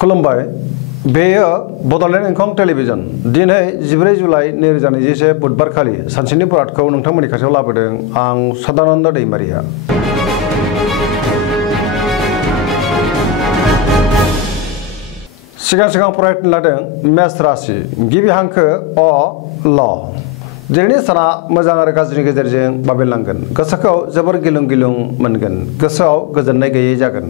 खुलुमबाय बेयो बड'लेण्ड इंखं टेलिभिजन दिनै 14 जुलाइ 2021 बुधबार खालि सानसेनि बरादखौ नोंथांमोननि खाथियाव लाबोदों आं सदानन्द दैमारिया। सिगां फरायनो लादों मेष राशि गिबि हांखो अ ल दिनैनि साना मोजां आरो गाज्रिनि गेजेरजों बाबेनलांगोन गोसोखौ जोबोर गिलुं मोनगोन गोसोआव गोजोननाय गैयै जागोन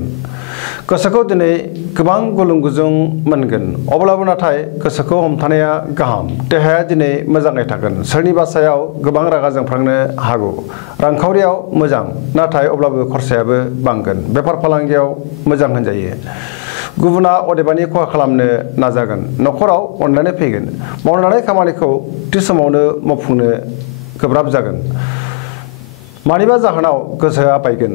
गोसोखौ दिनै गोबां गुलुं-गुजुं मोनगोन अब्लाबो नाथाय गोसोखौ हमथानाया गाहाम देहाया दिनै मोजाङै थागोन सोरनिबा सायाव गोबां रागा जोंफ्लांनो हागौ रांखावरियाव मोजां नाथाय अब्लाबो खरसायाबो बांगोन बेफार फालांगियाव मोजां होनजायो गुबुना अदेबानि खहा खालामनो नाजागोन नखराव अनलायनाय फैगोन मावनो लानाय खामानिखौ थि समावनो मावफुंनो गोब्राब जागोन मानिबा जाहोनाव गोसोआ बायगोन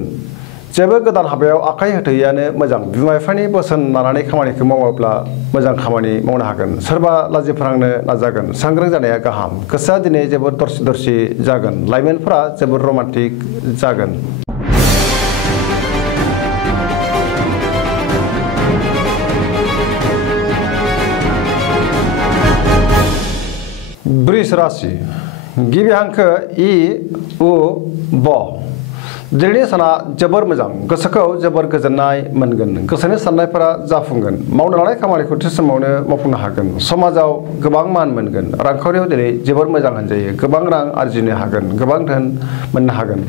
जेबो गोदान हाबायाव आखाइ होथ'यैआनो मोजां बिमा-बिफानि बोसोन लानानै खामानिखौ मावोब्ला मोजां खामानि मावनो हागोन सोरबा लाजि फोनांनो नाजागोन सांग्रां जानाया गाहाम गोसोआ दिनै जोबोद दरसि जागोन लाइमोनफोरा जोबोद रमान्टिक जागोन वृष राशि गिबि हांखो इ उ ब दिनैनि साना जोबोर मोजां गोसोखौ जोबोर गोजोननाय मोनगोन गोसोनि साननायफोरा जाफुंगोन मावनो लानाय खामानिखौ थि समावनो मावफुंनो हागोन समाजाव गोबां मान मोनगोन रांखावरियाव दिनै जोबोर मोजां होनजायो गोबां रां आरजिनो हागोन गोबां धोन मोननो हागोन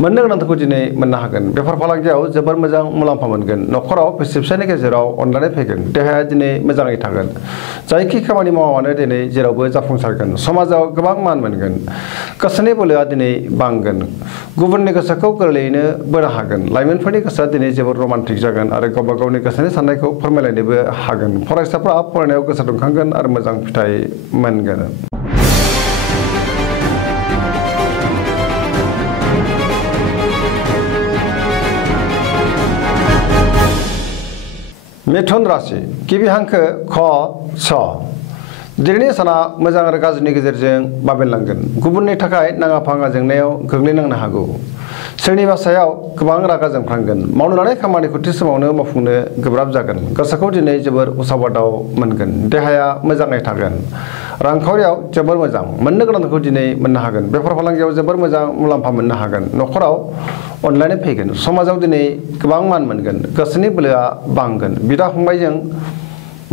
मोननो गोनांखौ दिनै मोननो हागोन बेफार फालांगियाव जोबोर मोजां मुलाम्फा मोनगोन नखराव बिसि-फिसायनि गेजेराव अनलायनाय फैगोन देहाया दिनै मोजाङै थागोन जायखि खामानि मावामानो दिनै जेरावबो जाफुंसारगोन समाजाव गोबां मान मोनगोन गोसोनि बोलोआ दिनै बांगोन गुबुननि गोसोखौ गोरलैयैनो बोनो हागोन लाइमोनफोरनि गोसोआ दिनै जोबोर रमान्टिक जागोन आरो गावबा गावनि गोसोनि साननायखौ फोरमायलायनोबो हागोन फरायसाफ्रा फरायनायाव गोसो दुंखांगोन आरो मोजां फिथाइ मोनगोन मिथुन राशि गिबि हांखो ख छ दिनैनि साना मोजां आरो गाज्रिनि गेजेरजों बाबेनलांगोन गुबुननि थाखाय नाङा-फाङा जेंनायाव गोग्लैनांनो हागौ सोरनिबा सायाव गोबां रागा जोंफ्लांगोन मावनो लानाय खामानिखौ थि समावनो मावफुंनो गोब्राब जागोन गोसोखौ दिनै जोबोर उसाव-बादाव मोनगोन देहाया मोजाङै थागोन रांखावरियाव जोबोर मोजां मोननो गोनांखौ दिनै मोननो हागोन बेफार फालांगियाव जोबोर मोजां मुलाम्फा मोननो हागोन नखराव अनलायनाय फैगोन समाजाव दिनै गोबां मान मोनगोन गोसोनि बोलोआ बांगोन बिदा-फंबायजों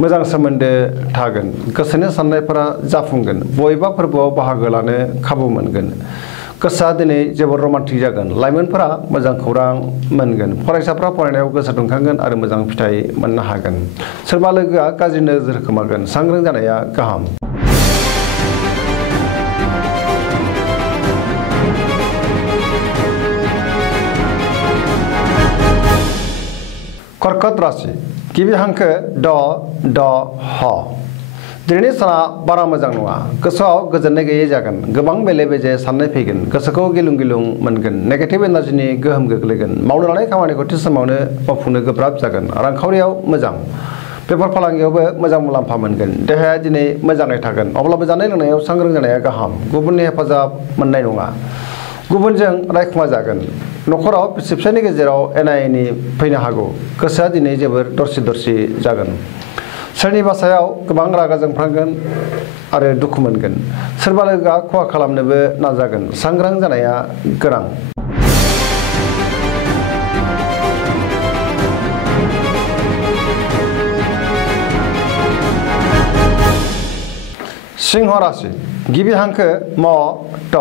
मोजां सोमोन्दो थागोन गोसोनि साननायफोरा जाफुंगोन बबेबा फोरबोआव बाहागो लानो खाबु मोनगोन गोसोआ दिनै जोबोर रमान्टिक जागोन लाइमोनफोरा मोजां खौरां मोनगोन फरायसाफ्रा फरायनायाव गोसो दुंखांगोन आरो मोजां फिथाइ मोननो हागोन सोरबा लोगोआ गाज्रि नोजोर खोमागोन सांग्रां जानाया गाहाम कर्कट राशि गिबि हांखो ड ह दिनैनि साना बारा मोजां नङा गोसोआव गोजोननाय गैयै जागोन गोबां बेले-बेजे साननाय फैगोन गोसोखौ गिलुं मोनगोन नेगेटिभ एनार्जिनि गोहोम गोग्लैगोन मावनो लानाय खामानिखौ थि समावनो मावफुंनो गोब्राब जागोन रांखावरियाव मोजां बेफार फालांगियावबो मोजां मुलाम्फा मोनगोन देहाया दिनै मोजाङै थागोन अब्लाबो जानाय लोंनायाव सांग्रां जानाया गाहाम गुबुननि हेफाजाब मोननाय नङा गुबुनजों रायखुमा जागोन नखराव बिसि-फिसायनि गेजेराव एना-एनि फैनो हागौ गोसोआ दिनै जोबोर दरसि जागोन सोरनिबा सायाव गोबां रागा जोंफ्लांगोन आरो दुखु मोनगोन सोरबा लोगोआ खहा खालामनोबो नाजागोन सांग्रां जानाया गोनां सिंह राशि गिबि हांखो म ट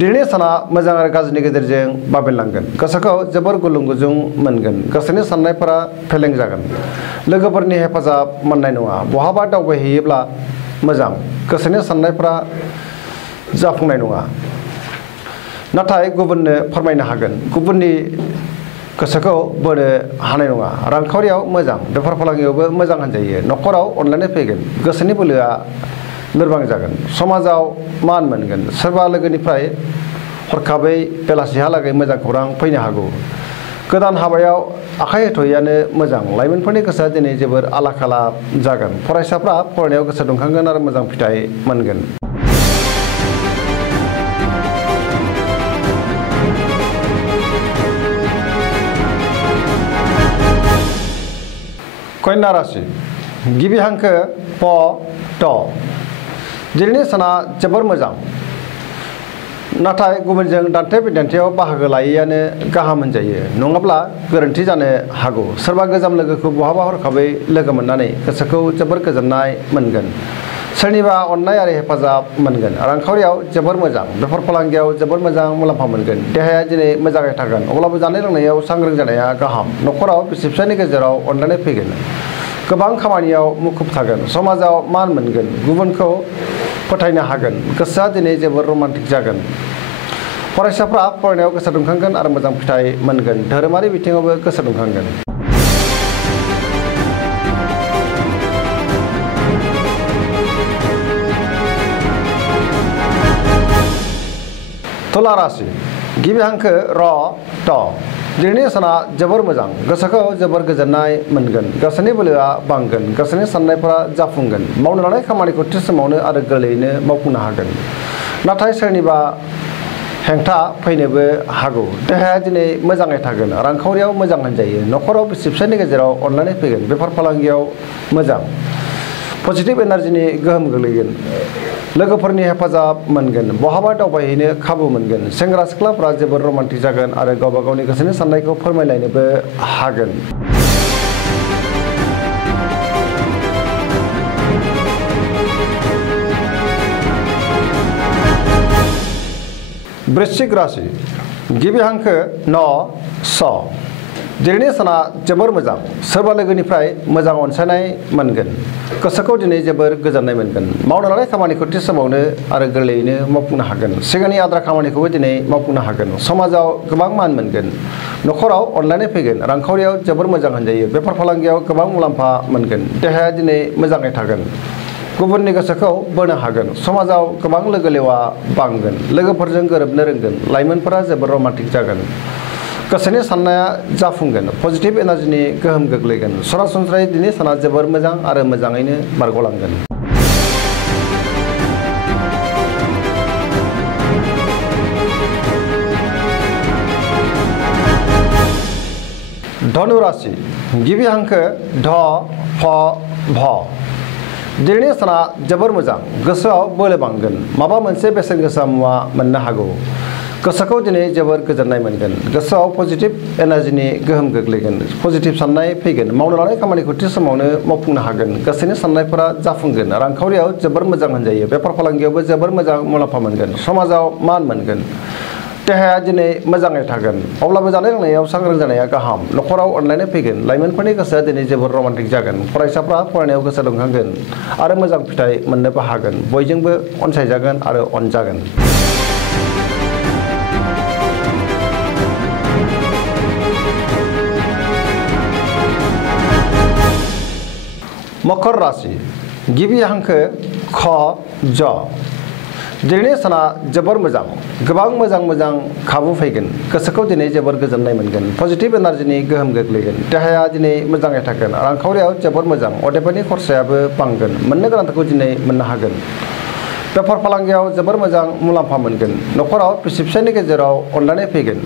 दिनैनि साना मोजां आरो गाज्रिनि गेजेरजों बाबेनलांगोन गोसोखौ जोबोर गुलुं-गुजुं मोनगोन गोसोनि साननायफोरा फेलें जागोन लोगोफोरनि हेफाजाब मोननाय नङा बहाबा दावबायहैयोब्ला मोजां गोसोनि साननायफोरा जाफुंनाय नङा नाथाय गुबुननो फोरमायनो हागोन गुबुननि गोसोखौ बोनो हानाय नङा रांखावरियाव मोजां बेफार फालांगियावबो मोजां होनजायो नखराव अनलायनाय फैगोन गोसोनि बोलोआ लोरबां जागोन समाजाव मान मोनगोन सोरबा लोगोनिफ्राय हरखाबै बेलासिहालागै मोजां खौरां फैनो हागौ गोदान हाबायाव आखाइ होथ'यैआनो मोजां लाइमोनफोरनि गोसोआ दिनै जोबोर आला-खाला जागोन फरायसाफ्रा फरायनायाव गोसो दुंखांगोन आरो मोजां फिथाइ मोनगोन कन्या राशि गिबि हांखो प ट दिनैनि साना जोबोर मोजां नाथाय गुबुनजों दान्थे बिदान्थेयाव बाहागो लायैआनो गाहाम होनजायो नङाब्ला गोरोन्थि जानो हागौ सोरबा गोजाम लोगोखौ बहाबा हरखाबै लोगो मोननानै गोसोखौ जोबोर गोजोननाय मोनगोन सोरनिबा अननाय आरो हेफाजाब मोनगोन रांखावरियाव जोबोर मोजां बेफार फालांगियाव जोबोर मोजां मुलाम्फा मोनगोन देहाया दिनै मोजाङै थागोन अब्लाबो जानाय लोंनायाव सांग्रां जानाया गाहाम नखराव बिसि फिसायनि गेजेराव अनलायनाय फैगोन गोबां खामानियाव मुखुब थागोन समाजाव मान मोनगोन गुबुनखौ फोथायनो हागोन गोसोआ दिनै जोबोर रमान्टिक जागोन फरायसाफ्रा फरायनायाव गोसो दुंखांगोन आरो मोजां फिथाइ मोनगोन धोरोमारि बिथिङावबो गोसो दुंखांगोन तुला राशि गिबि हांखो र ट दिनैनि साना जोबोर मोजां गोसोखौ जोबोर गोजोननाय मोनगोन गोसोनि बोलोआ बांगोन गोसोनि साननायफोरा जाफुंगोन मावनो लानाय खामानिखौ थि समावनो आरो गोरलैयैनो मावफुंनो हागोन नाथाय सोरनिबा हेंथा फैनोबो हागौ देहाया दिनै मोजाङै थागोन रांखावरियाव मोजां होनजायो नखराव बिसि फिसायनि गेजेराव अनलायनाय फैगोन बेफार फालांगियाव मोजां पजिटिभ एनार्जिनि गोहोम गोग्लैगोन लोगोफोरनि हेफाजाब मोनगोन बहाबा दावबायहैनो खाबु मोनगोन सेंग्रा सिख्लाफ्रा जोबोर रमान्टिक जागोन आरो गावबा गावनि गोसोनि साननायखौ फोरमायलायनोबो हागोन वृश्चिक राशि गिबि हांखो न स दिनैनि साना जोबोर मोजां सोरबा लोगोनिफ्राय मोजां अनसायनाय मोनगोन गोसोखौ दिनै जोबोर गोजोननाय मोनगोन मावनो लानाय खामानिखौ थि समावनो आरो गोरलैयैनो मावफुंनो हागोन सिगांनि आद्रा खामानिखौबो दिनै मावफुंनो हागोन समाजाव गोबां मान मोनगोन नखराव अनलायनाय फैगोन रांखावरियाव जोबोर मोजां होनजायो बेफार फालांगियाव गोबां मुलाम्फा मोनगोन देहाया दिनै मोजाङै थागोन गुबुननि गोसोखौ बोनो हागोन समाजाव गोबां लोगो लेवा बांगोन लोगोफोरजों गोरोबनो रोंगोन लाइमोनफोरा जोबोर रमान्टिक जागोन गोसोनि साननाया जाफुंगोन पजिटिभ एनार्जिनि गोहोम गोग्लैगोन सरासनस्रायै दिनै साना जोबोर मोजां आरो मोजाङैनो बारग'लांगोन धनु राशि गिबि हांखो ध फ भ दिनैनि साना जोबोर मोजां गोसोआव बोलो बांगोन माबा मोनसे बेसेन गोसा मुवा मोननो हागौ गोसोखौ दिनै जोबोर गोजोननाय मोनगोन गोसोआव पजिटिभ एनार्जिनि गोहोम गोग्लैगोन पजिटिभ साननाय फैगोन मावनो लानाय खामानिखौ थि समावनो मावफुंनो हागोन गोसोनि साननायफोरा जाफुंगोन रांखावरियाव जोबोर मोजां होनजायो बेफार फालांगियावबो जोबोर मोजां मुलाम्फा मोनगोन समाजाव मान मोनगोन देहाया दिनै मोजाङै थागोन अब्लाबो जानाय लोंनायाव सांग्रां जानाया गाहाम नखराव अनलायनाय फैगोन लाइमोनफोरनि गोसोआ दिनै जोबोर रमान्टिक जागोन फरायसाफ्रा फरायनायाव गोसो दुंखांगोन आरो मोजां फिथाइ मोननोबो हागोन बयजोंबो अनसायजागोन आरो अनजागोन मकर राशि गिबि हांखो ख ज दिनैनि साना जोबोर मोजां गोबां मोजां खाबु फैगोन गोसोखौ दिनै जोबोर गोजोननाय मोनगोन पजिटिभ एनार्जिनि गोहोम गोग्लैगोन देहाया दिनै मोजाङै थागोन रांखावरियाव जोबोर मोजां अदेबानि खरसायाबो बांगोन मोननो गोनांखौ दिनै मोननो हागोन बेफार फालांगियाव जोबोर मोजां मुलाम्फा मोनगोन नखराव बिसि फिसायनि गेजेराव अनलायनाय फैगोन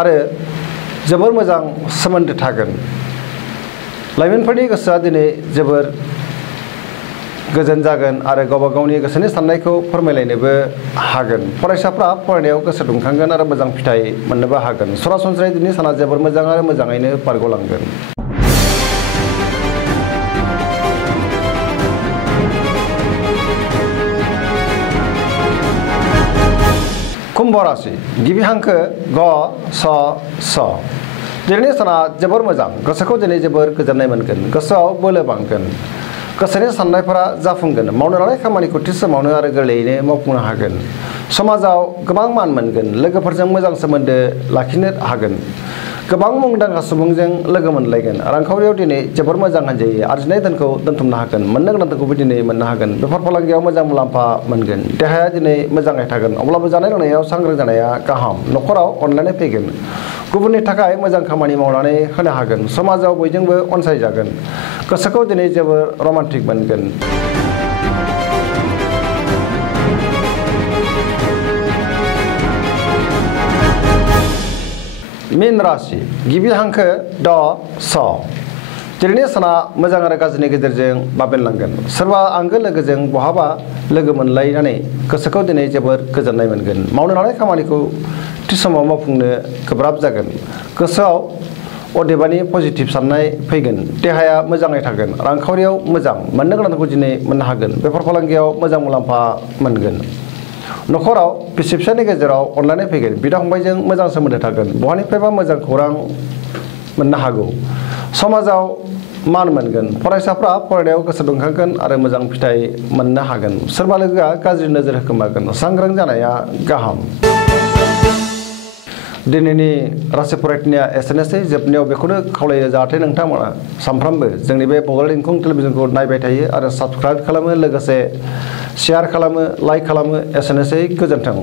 आरो जोबोर मोजां सोमोन्दो थागोन लाइमोनफोरनि गोसोआ दिनै जोबोर गोजोन जागोन आरो गावबा गावनि गोसोनि साननायखौ फोरमायलायनोबो हागोन फरायसाफ्रा फरायनायाव गोसो दुंखांगोन आरो मोजां फिथाइ मोननोबो हागोन सरासनस्रायै दिनै साना जोबोर मोजां आरो मोजाङैनो बारग'लांगोन कुम्भ राशि गिबि हांखो ग स स दिनैनि साना जोबोर मोजां गोसोखौ दिनै जोबोर गोजोननाय मोनगोन गोसोआव बोलो बांगोन गोसोनि साननायफोरा जाफुंगोन मावनो लानाय खामानिखौ थि समावनो आरो गोरलैयैनो मावफुंनो हागोन समाजाव गोबां मान मोनगोन लोगोफोरजों मोजां सोमोन्दो लाखिनो हागोन गोबां मुंदांखा सुबुंजों लोगो मोनलायगोन रांखावरियाव दिनै जोबोर मोजां होनजायो आरजिनाय धोनखौ दोनथुमनो हागोन मोननो गोनांखौबो दिनै मोननो हागोन बेफार फालांगियाव मोजां मुलाम्फा मोनगोन देहाया दिनै मोजाङै थागोन अब्लाबो जानाय लोंनायाव सांग्रां जानाया गाहाम नखराव अनलायनाय फैगोन गुबुननि थाखाय मोजां खामानि मावनानै होनो हागोन समाजाव बयजोंबो अनसायजागोन गोसोखौ दिनै जोबोर रमान्टिक मोनगोन मीन राशि गिबि हांखो ड स दिनैनि साना मोजां आरो गाज्रिनि गेजेरजों बाबेनलांगोन सोरबा आंगो लोगोजों बहाबा लोगो मोनलायनानै गोसोखौ दिनै जोबोर गोजोननाय मोनगोन मावनो लानाय खामानिखौ थि समाव मावफुंनो गोब्राब जागोन गोसोआव अदेबानि पजिटिभ साननाय फैगोन देहाया मोजाङै थागोन रांखावरियाव मोजां मोननो गोनांखौ दिनै मोननो हागोन बेफार फालांगियाव मोजां मुलाम्फा मोनगोन नखराव बिसि फिसायनि गेजेराव अनलायनाय फैगोन बिदा फंबायजों मोजां सोमोन्दो थागोन बहानिफ्रायबा मोजां खौरां मोननो हागौ समाजाव मान मोनगोन फरायसाफ्रा फरायनायाव गोसो दुंखांगोन आरो मोजां फिथाइ मोननो हागोन सोरबा लोगोआ गाज्रि नोजोर होखोमागोन सांग्रां जानाया गाहाम दिनैनि राशि फरायथिनाया एसेनोसै जोबनायाव बेखौनो खावलायो जाहाथे नोंथांमोना सानफ्रामबो जोंनि बे बड'लेण्ड इंखं टेलिभिजनखौ नायबाय थायो आरो साबस्क्राइब खालामो लोगोसे शेयार खालामो लाइक खालामो एसेनोसै गोजोन्थों।